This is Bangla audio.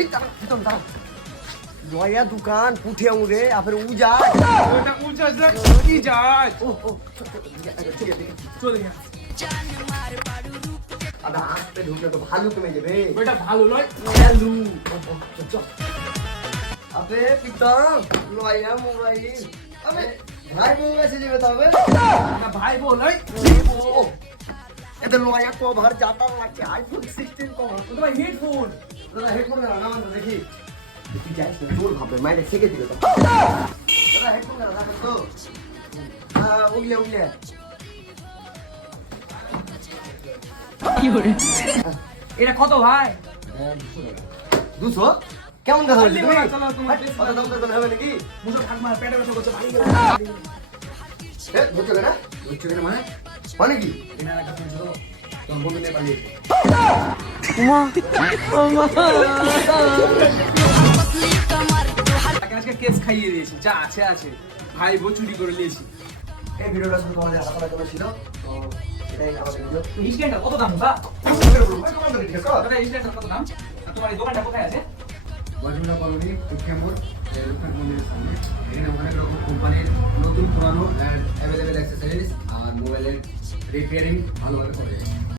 এই দাঁড়া পিতন দাঁড়া লয়া দোকান পুঠে উড়ে আবার উজা ওটা উজা যা কি যায় ও চলে গেল আবে আসতে ঢুকলে তো ভালো কমে যাবে ওটা ভালো নয় হ্যালো চল আবে পিতন লয়া মোবাইল আবে ভাই বউ এসে যাবে তবে না ভাই বল ওই এদের লয়া কভার জাতা লাগছে আইফোন 16 কভার তো ভাই হেডফোন দাদা হেডফোন না না মানে দেখি তুই যাইস না জোর ভাবে মাইরে শিখে দিবে তো দাদা হেডফোন না রাখো তো উগলে উগলে এটা কত ভাই 200 কেমন কথা বলছিস চলো, চলো, তোমার কত দাম তো হবে নাকি মুসো থাক মার পেটে ব্যথা করছে ভারী গেল এ ধরছো কেন মানে কি এনা রাখা শুনছো তো তোর বন্ধু নিয়ে পালিয়েছে তাকে আজকে কেস খাইয়ে দিয়েছি যা আছে আছে ভাই বউ চুরি করে নিয়েছি এই ভিডিওটা শুধু তোমাদের আলাদা করে ছিল তো এটাই আমাদের ভিডিও ইনস্ট্যান্টটা কত দাম বা ঠিক আছে দাদা ইনস্ট্যান্টটা কত দাম আর তোমার এই দোকানটা কোথায় আছে বজমুলা কলোনি উঠিয়ামোর লোকনাথ মন্দিরের সামনে এখানে অনেক রকম কোম্পানির নতুন পুরানো অ্যাভেলেবেল অ্যাক্সেসরিজ আর মোবাইলের রিপেয়ারিং ভালোভাবে করে যায়